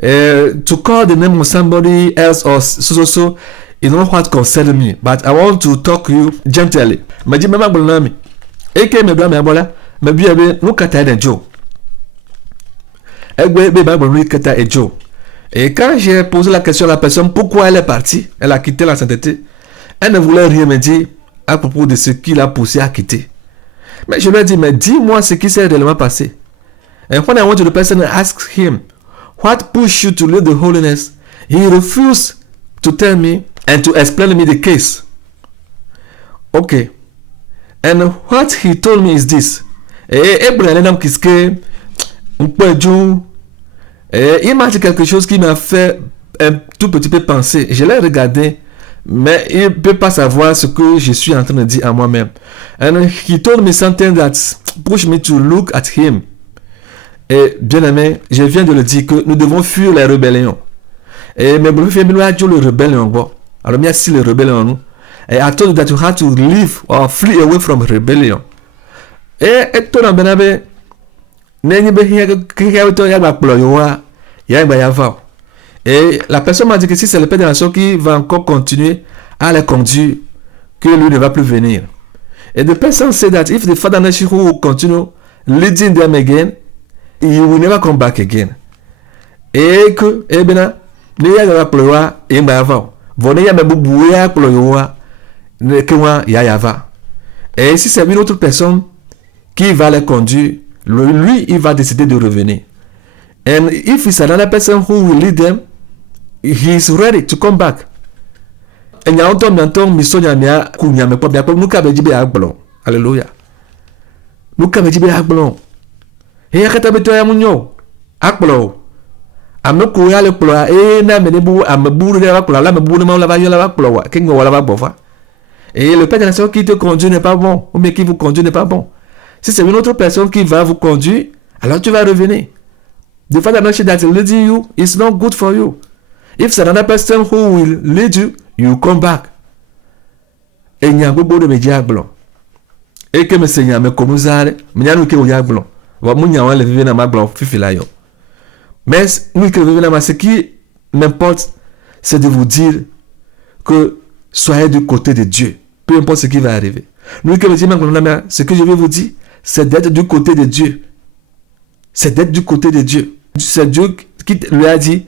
To call the name of somebody else or so, is not what concerns me. But I want to talk to you gently. Mais dis, même bonami. Et que me doit me abola, me bien, nous kata et Joe. Et bien, nous kata et Joe. Et quand j'ai posé la question à la personne pourquoi elle est partie, elle a quitté la sainteté, elle ne voulait rien me dire à propos de ce qui l'a poussé à quitter. Mais je lui ai dit, mais dis-moi ce qui s'est réellement passé. And when I went to the person and asked him, what pushed you to leave the holiness? He refused to tell me and to explain me the case. Okay. And what he told me is this. Il m'a dit quelque chose qui m'a fait un tout petit peu penser. Je l'ai regardé, mais il ne peut pas savoir ce que je suis en train de dire à moi-même. And he told me something that pushed me to look at him. Et bien aimé, je viens de le dire que nous devons fuir les rébellions. Et mais vous faites le rébellion. Alors bien si les rébellions nous. Et I told you that you have to live or flee away from rebellion. Et tout dans benabe n'enyi be hier que to ya ba plo yo wa ya ba ya va. Et la personne m'a dit que si c'est le père de la nation qui va encore continuer à les conduire, que lui ne va plus venir. Et the person said that if the father nation who will continue leading them again, he will never come back again. Et que bien ne ya ba plo wa ya ba ya va. Vone ya me bubu ya plo yo wa que moi ya va. Et si c'est une autre personne qui va les conduire, lui il va décider de revenir. And if it's another person who will lead them, he is ready to come back. Et il y a un temps maintenant misonya mia kunya me pop ya nous ka be jibe agblon. Alléluia. Nous ka be jibe agblon. Et ya kata be to ya munyo. Agblon. Ameko ya le plo e na me ne bu ameburu de la plo la me bu ma la va yo la va plo wa ke ngo la va bofa. Et le père de la nation qui te conduit n'est pas bon, ou bien qui vous conduit n'est pas bon. Si c'est une autre personne qui va vous conduire, alors tu vas revenir. The father nation that is leading you is not good for you. If it's another person who will lead you, you come back. Et n'y a pas de médias blancs. Et que me seigneur me comme ça, me n'y a que au blanc. Va mon y a le vivre dans ma blanc fifi là yo. Mais nous que vivre dans ma ce qui m'importe, c'est de vous dire que soyez du côté de Dieu, peu importe ce qui va arriver. Nous que ce que je vais vous dire, c'est d'être du côté de Dieu. C'est d'être du côté de Dieu. C'est Dieu qui lui a dit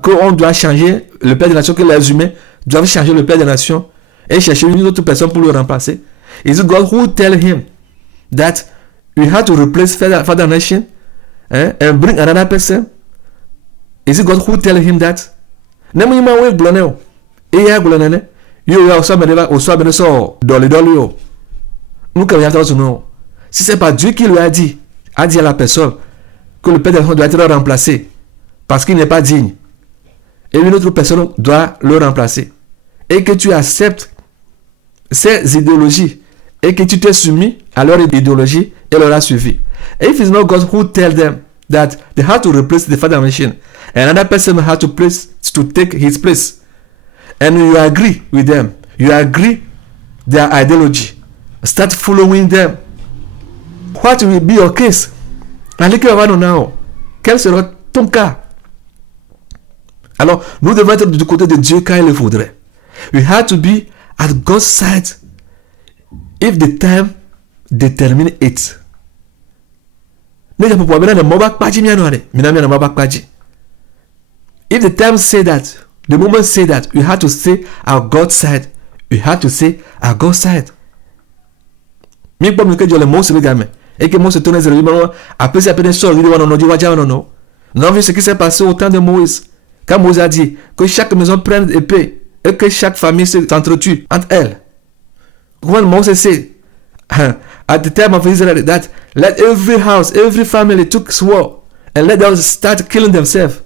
qu'on doit changer le Père des Nations, que les humains doivent changer le Père des Nations et chercher une autre personne pour le remplacer. Is it God who tell him that we have to replace Father Nation and bring another person? Is it God who tell him that? Nemo yima we gloneo. Et ya glonene. Yo ya osa meneva osa beneso doli yo. Nous quand il non. Si c'est pas Dieu qui lui a dit à la personne que le Père des Nations doit être remplacé parce qu'il n'est pas digne, et une autre personne doit le remplacer, et que tu acceptes ces idéologies et que tu t'es soumis à leur idéologie et leur a suivi. If it's not God who tell them that they have to replace the Father Nation and another person has to take his place, and you agree with them, you agree their ideology, start following them, what will be your case? Quel sera ton cas? Alors, nous devons être du côté de Dieu quand il le faudrait. We have to be at God's side if the time determine it. If the time say that, the moment say that, we have to stay at God's side. We have to stay at God's side. Mais pour nous que Dieu le mot c'est le gamin. Et que moi se tourne vers lui, après c'est après sort, il dit non. Non, vu ce qui s'est passé au temps de Moïse. Quand Moïse a dit que chaque maison prenne épée et que chaque famille s'entretue entre elles. When Moses said, at the time of Israel, that let every house, every family took sword and let them start killing themselves.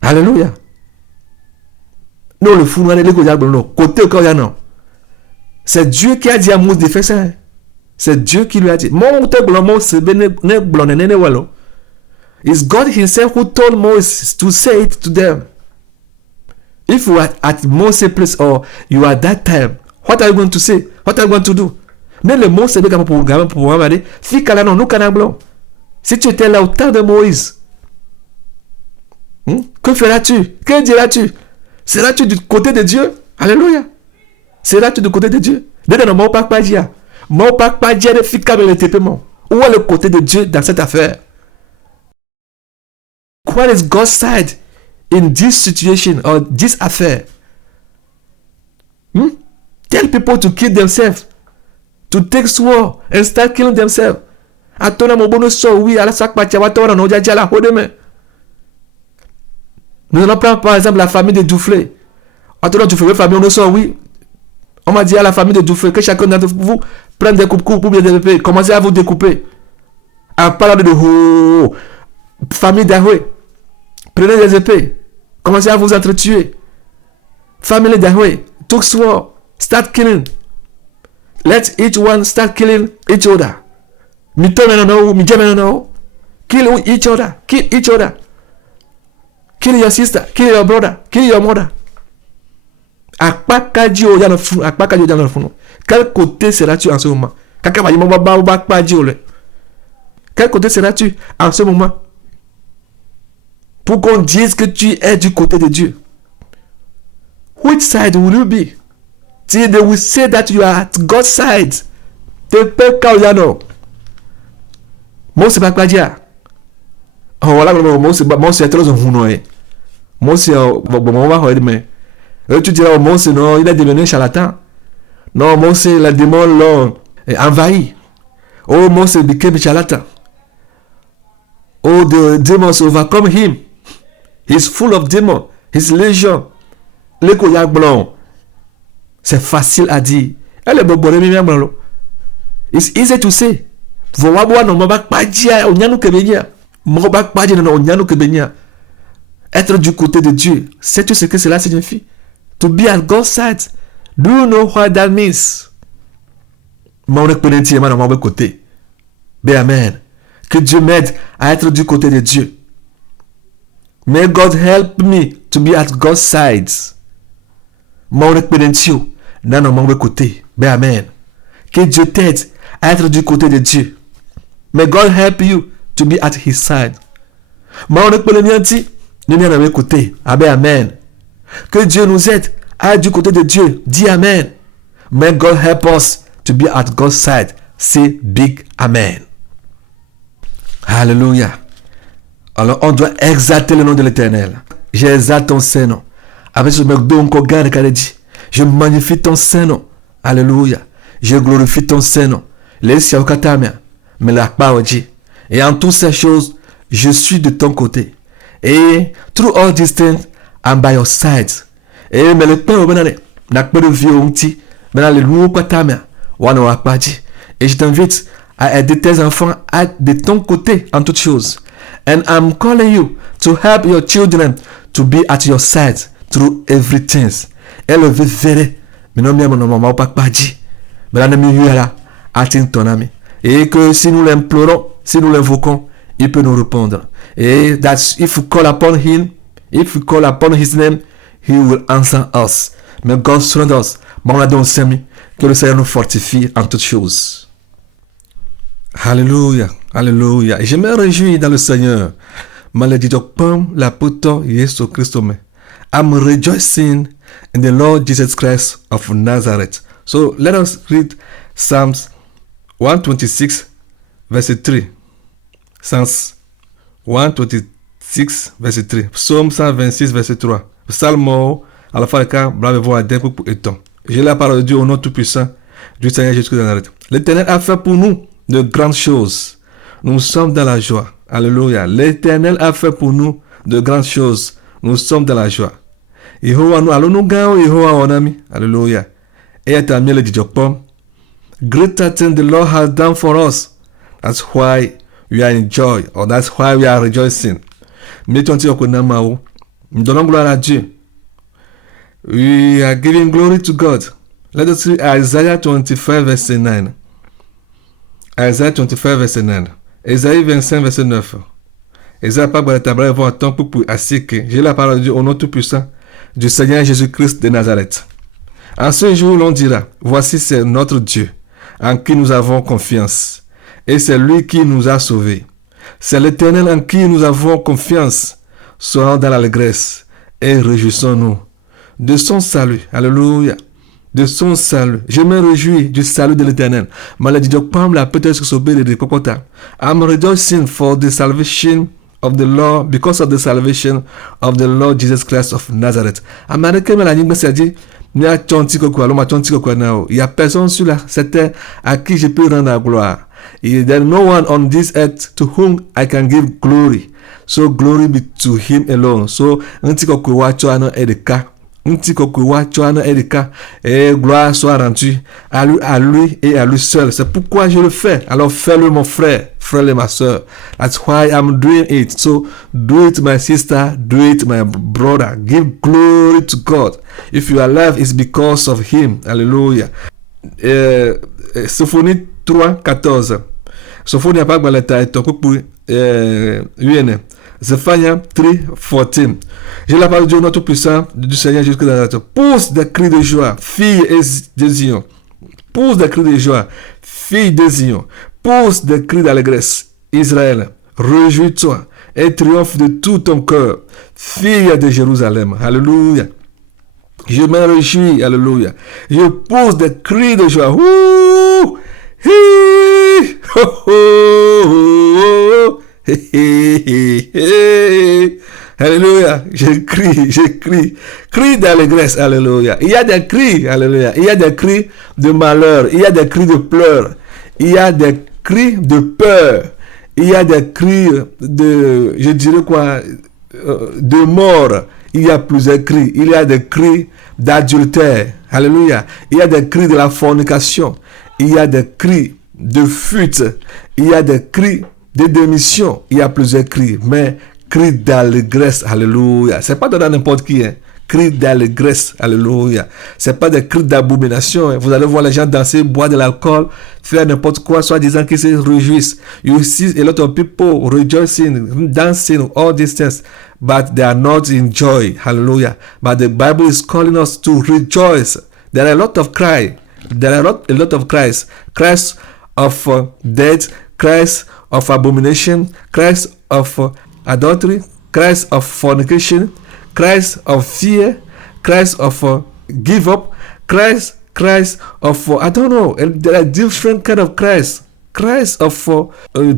Alléluia. Non, le fou noir, non. Côté au corps, non. C'est Dieu qui a dit à Moïse de faire ça. C'est Dieu qui lui a dit. It's God himself who told Moses to say it to them. If you are at Moses' place or you are at that time, what are you going to say? What are you going to do? Mais le mot c'est bien pour pouvoir dire fika là non nous canablo. Si tu étais là au temps de Moïse, que feras-tu? Que diras-tu? Seras-tu du côté de Dieu? Alléluia. Seras-tu du côté de Dieu? Dès mon pas dire. Mon pas dire de fika le tépement. Où est le côté de Dieu dans cette affaire? What is God's side in this situation or this affair? tell people to kill themselves, to take sword and start killing themselves. Atona mobono so oui, ala sakpa tiawatora no jajala hodeme. Nous allons prendre par exemple la famille de Duflé. Atona Duflé, famille, on so oui. On m'a dit à la famille de Duflé que chacun d'entre vous prenne des coupes pour bien développer. Commencez à vous découper. En parlant de famille d'Ahoué, prenez des épées. Commencez à vous entretuer. Family d'Ahoué, took sword, start killing. Let each one start killing each other. Kill each other. Kill each other. Kill your sister. Kill your brother. Kill your mother. Quel côté seras-tu en ce moment? Quel côté seras-tu en ce moment? Pour qu'on dise que tu es du côté de Dieu. Which side will you be? Till they will say that you are at God's side. Mose pas quoi dire. Oh voilà, Mose est très honnête. Mose bon va regarder mais tu diras Mose non, il est devenu charlatan. Non, Mose la démon l'ont envahi. Oh Mose became charlatan. Oh the demons overcome him. He's full of demons. His legion. Les koyak blanc. C'est facile à dire. Elle est bonne blanc. It's easy to say. Être du côté de Dieu, sais-tu ce que cela signifie? To be at God's side. Do you know what that means? Côté. Amen. Que Dieu m'aide à être du côté de Dieu. May God help me to be at God's side. Côté. Amen. Que Dieu t'aide à être du côté de Dieu. May God help you to be at his side. Amen. Que Dieu nous aide à être du côté de Dieu. Dis Amen. May God help us to be at God's side. Say big Amen. Hallelujah. Alors on doit exalter le nom de l'Éternel. J'exalte ton Saint-Nom. Avec ce mec donc je magnifie ton Saint-Nom. Alléluia. Je glorifie ton Saint-Nom. Laisse Katamia. Mais la parodie. Et en toutes ces choses, je suis de ton côté. Et through all these things, I'm by your side. Et mais le pain au banane, n'a pas de vieux onti, mais dans le loup Katamia, wana wapaji. Et je t'invite à aider tes enfants à être de ton côté en toutes choses. And I'm calling you to help your children to be at your side through everything. Et le verre, mais non, mais mon maman pas paji. Mais là, nous y là, atteint ton ami. Et que si nous l'implorons, si nous l'invoquons, il peut nous répondre. Et that if we call upon him, if we call upon his name, he will answer us. May God surround us. Que le Seigneur nous fortifie en toutes choses. Alléluia, alléluia. Je me réjouis dans le Seigneur. La puto Yesu Christo me. I'm rejoicing in the Lord Jesus Christ of Nazareth. So let us read Psalms 126 verset 3. Psalms 126 verset 3. Psaume 126 verset 3. Psalmo, à la fin du cas, bravo à d'un coup et temps. J'ai la parole de Dieu au nom tout-puissant du Seigneur Jésus de Nazareth. L'Éternel a fait pour nous de grandes choses. Nous sommes dans la joie. Alléluia. L'Éternel a fait pour nous de grandes choses. Nous sommes dans la joie. Yehowa nous allons nous gagner. Yehowa on ami. Alléluia. Et à ta miel de pomme. Greater thing the Lord has done for us. That's why we are in joy. Or that's why we are rejoicing. Mettons-nous au Konamao. Nous donnons gloire à Dieu. We are giving glory to God. Let us read Isaiah 25 verset 9. Isaiah 25 verset 9. Isaïe 25 verset 9. Isaïe pas de tableau avant un temps pour ainsi que j'ai la parole de Dieu au nom tout-puissant du Seigneur Jésus-Christ de Nazareth. En ce jour, l'on dira, voici c'est notre Dieu, en qui nous avons confiance, et c'est lui qui nous a sauvés. C'est l'Éternel en qui nous avons confiance. Soyons dans l'allégresse et réjouissons-nous de son salut. Alléluia. De son salut. Je me réjouis du salut de l'Éternel. I'm rejoicing for the salvation of the Lord, because of the salvation of the Lord Jesus Christ of Nazareth. American Il n'y a personne sur cette terre à qui je peux rendre la gloire. There is no one on this earth to whom I can give glory. So glory be to him alone. So, et gloire soit rendue à lui et à lui seul. C'est pourquoi je le fais. Alors fais-le mon frère et ma soeur. That's why I'm doing it. So do it my sister, do it my brother. Give glory to God. If you are alive, it's because of him. Hallelujah. Sophonie 3:14. Sophonie pas baleta et toko pour Zephaniah 3:14. J'ai la parole de Dieu notre puissant du Seigneur jusqu'à la terre. Pousse des cris de joie, fille de Zion. Pousse des cris de joie, fille de Zion. Pousse des cris d'allégresse, Israël. Réjouis-toi et triomphe de tout ton cœur, fille de Jérusalem. Alléluia. Je me réjouis, alléluia. Je pousse des cris de joie. Ouh! Hi! Ho, ho, ho, ho. Alléluia, je crie, crie d'allégresse, alléluia. Il y a des cris, alléluia. Il y a des cris de malheur, il y a des cris de pleurs, il y a des cris de peur, il y a des cris de, je dirais quoi, de mort. Il y a plusieurs cris. Il y a des cris d'adultère, alléluia. Il y a des cris de la fornication, il y a des cris de fuite, il y a des cris de démission, il y a plusieurs cris, mais cris d'allégresse, alléluia. C'est pas dans n'importe qui, hein. Cris d'allégresse, alléluia. C'est pas des cris d'abomination, hein. Vous allez voir les gens danser, boire de l'alcool, faire n'importe quoi, soit disant qu'ils se réjouissent. You see a lot of people rejoicing, dancing, all these things, but they are not in joy, hallelujah. But the Bible is calling us to rejoice. There are a lot of cry. There are a lot of cries. Cries of death, cries of abomination, cries of adultery, cries of fornication, cries of fear, cries of give up, cries of I don't know. There are different kind of cries. Cries of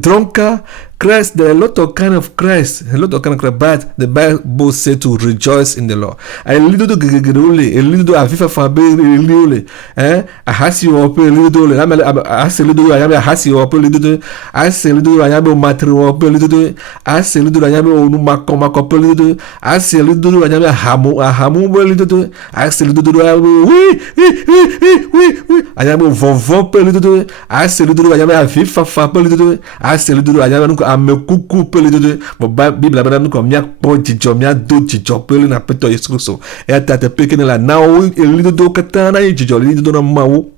drunkard, cries. There are a lot of kind of cries, but the Bible says to rejoice in the Lord. A little giggle, a little avifa fabe, a little, a hasi ope, a little, I say little, I am a hasi ope, a little, I say little, I am a matri ope, a little, I say little, I am a numacoma couple, a little, I say little, I am a hamu, a little, I say little, I am a vonvon, a little, I say little, I am a vifa fabe, a little, I say little, I am a kuku pele de Bible abana nu ko mia po jijo mia do jijo pele na peto Yesu so e tata peke na na o lido do katana e jijo lido na mawo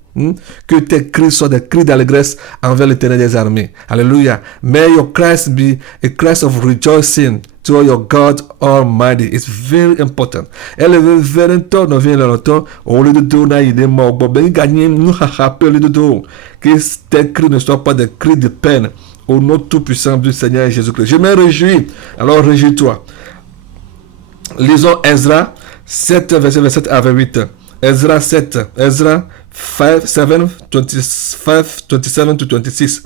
que tes cris soient des cris d'allégresse envers l'Éternel des armées. Alléluia. May your cries be a cries of rejoicing to your God Almighty. It's very important. Elle veut faire un temps, vient le temps, au lieu de donner il est mort. Bon, ben, gagner, nous, rappelle le dos. Que tes cris ne soient pas des cris de peine. Au nom tout-puissant du Seigneur Jésus-Christ. Je me réjouis. Alors, réjouis-toi. Lisons Ezra 7, verset 27 à 28. Ezra 7. Ezra 7, 27 to 26.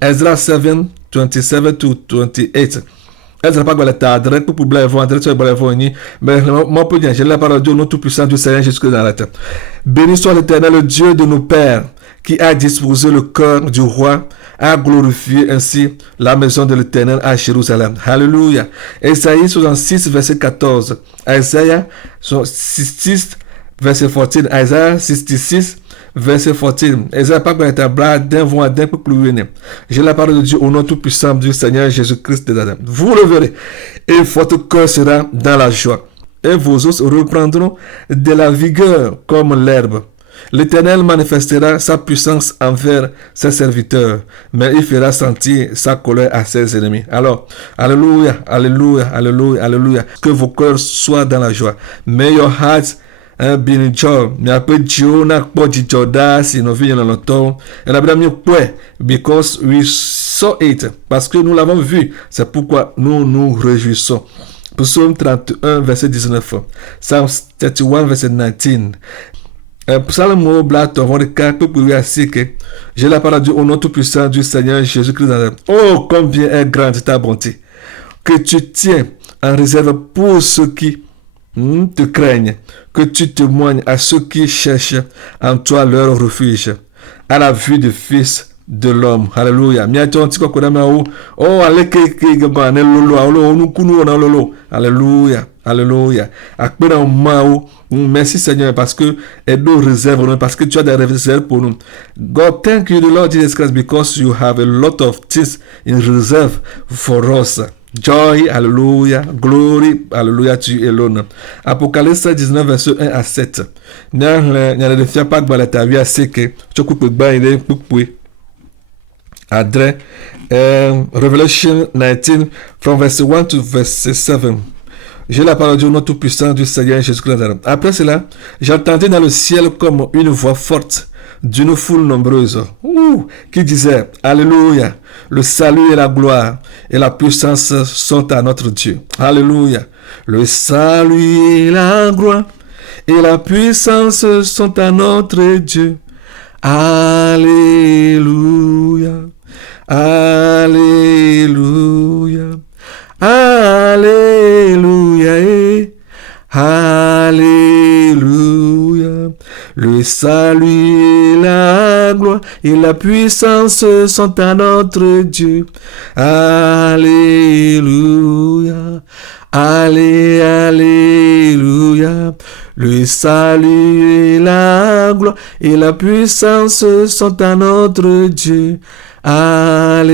Ezra 7, 27 to 28. Ezra pas la tadre pour pouvoir voir adresse pour voir ni mais moi peut dire j'ai la parole de Dieu nom tout-puissant du Seigneur jusque dans la terre. Béni soit l'Éternel, le Dieu de nos pères, qui a disposé le cœur du roi à glorifier ainsi la maison de l'Éternel à Jérusalem. Alléluia. Isaïe 66, verset 14. Isaiah 66, verset 14. Isaiah 66, verset 14. Isaiah pas qu'on est d'un voix d'un peu plus loin. J'ai la parole de Dieu au nom tout-puissant du Seigneur Jésus-Christ de Nazareth. Vous le verrez. Et votre cœur sera dans la joie. Et vos os reprendront de la vigueur comme l'herbe. L'Éternel manifestera sa puissance envers ses serviteurs, mais il fera sentir sa colère à ses ennemis. Alors, alléluia, alléluia, alléluia, alléluia. Que vos cœurs soient dans la joie. May your hearts be in joy. Mais après Dieu n'a pas dit Joda si nous venons dans le temps. Et la Bible dit because we saw it. Parce que nous l'avons vu. C'est pourquoi nous nous réjouissons. Psaume 31, verset 19. Psalm 31, verset 19. Psalm Blatt, on va j'ai la parole au nom tout-puissant du Seigneur Jésus-Christ. Oh, combien est grande ta bonté, que tu tiens en réserve pour ceux qui te craignent, que tu témoignes à ceux qui cherchent en toi leur refuge, à la vue du Fils de l'homme. Alléluia. Miaton tiko kodama o. Oh, aleke gaba ne lolo alo onu kunu na lolo. Alléluia. Alléluia. Akpena mao. Merci Seigneur parce que Edo réserve parce que tu as des réserves pour nous. God, thank you the Lord Jesus Christ because you have a lot of things in reserve for us. Joy, alléluia, glory, alléluia, tu es alone. Apocalypse 19, verset 1 à 7. Nya de fia pas gbala ta via seke, choku pe gba ide pupui. Adre, Revelation 19, from verse 1 to verse 7. J'ai la parole du nom tout-puissant du Seigneur Jésus-Christ. Après cela, j'entendis dans le ciel comme une voix forte d'une foule nombreuse qui disait Alléluia, le salut et la gloire et la puissance sont à notre Dieu. Alléluia, le salut et la gloire et la puissance sont à notre Dieu. Alléluia, Alléluia, Alléluia, Alléluia. Le salut et la gloire et la puissance sont à notre Dieu. Alléluia, Alléluia. Le salut et la gloire et la puissance sont à notre Dieu. Alléluia,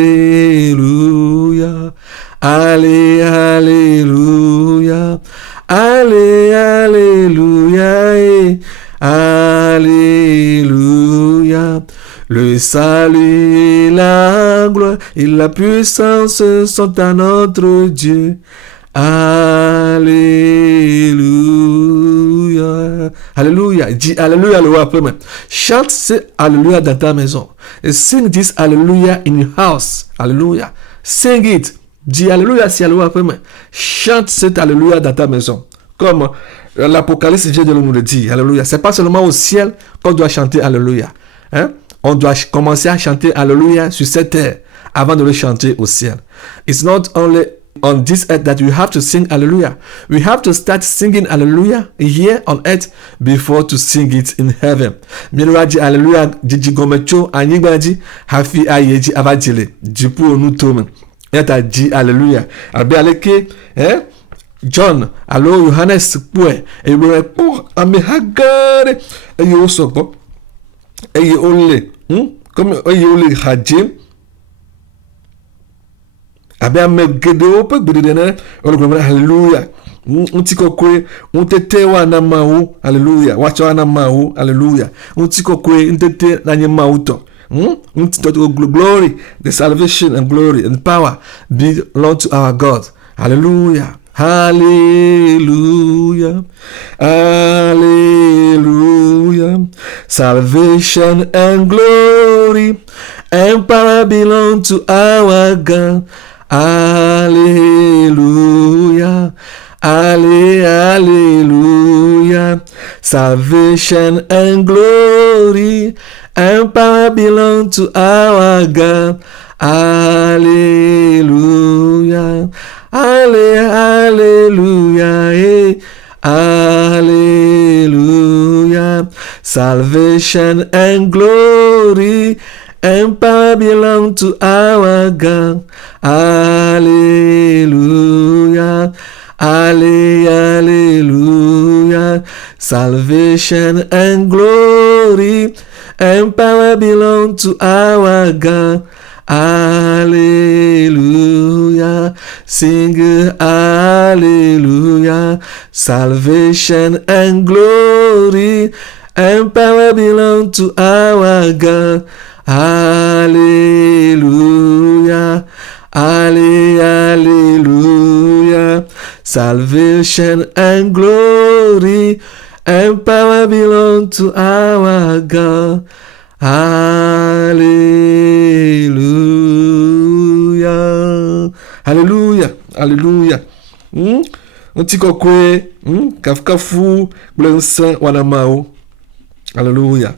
Alléluia, Alléluia, Alléluia. Le salut et la gloire et la puissance sont à notre Dieu. Alléluia. Alléluia. Dis Alléluia le roi après moi. Chante ce Alléluia dans ta maison. Et sing this Alléluia in your house. Alléluia. Sing it. Dis Alléluia si Alléluia après moi. Chante cet Alléluia dans ta maison. Comme l'Apocalypse vient de nous le dire. Alléluia. C'est pas seulement au ciel qu'on doit chanter Alléluia. Hein? On doit commencer à chanter Alléluia sur cette terre avant de le chanter au ciel. It's not only on this earth that we have to sing Hallelujah. We have to start singing Hallelujah here on earth before to sing it in heaven. Miroaji Hallelujah jiji gomecho anyigbaji hafi ayeji avajile jipu onutomen. Yata ji Hallelujah. Abe aleke John allo Yohanes pue ewe po amehagare eye osogbo eye ole comme eye ole hajim abe amegede pe gbedene olugbe hallelujah ntikokwe ntete wa na mawu hallelujah wacha na mawu hallelujah ntikokwe ntete na nyema uto glory, the salvation and glory and power belong to our God. Hallelujah. Hallelujah. Hallelujah. Salvation and glory and power belong to our God. Hallelujah. Hallelujah. Salvation and glory and power belong to our God. Hallelujah. Hallelujah. Hallelujah. Salvation and glory and power belong to our God. Hallelujah. Hallelujah. Salvation and glory and power belong to our God. Hallelujah. Sing hallelujah. Salvation and glory and power belong to our God. Hallelujah. Hallelujah. Salvation and glory and power belong to our God. Hallelujah. Hallelujah. Hallelujah. Ntikokwe kafukafu bulensa wanamao. Hallelujah.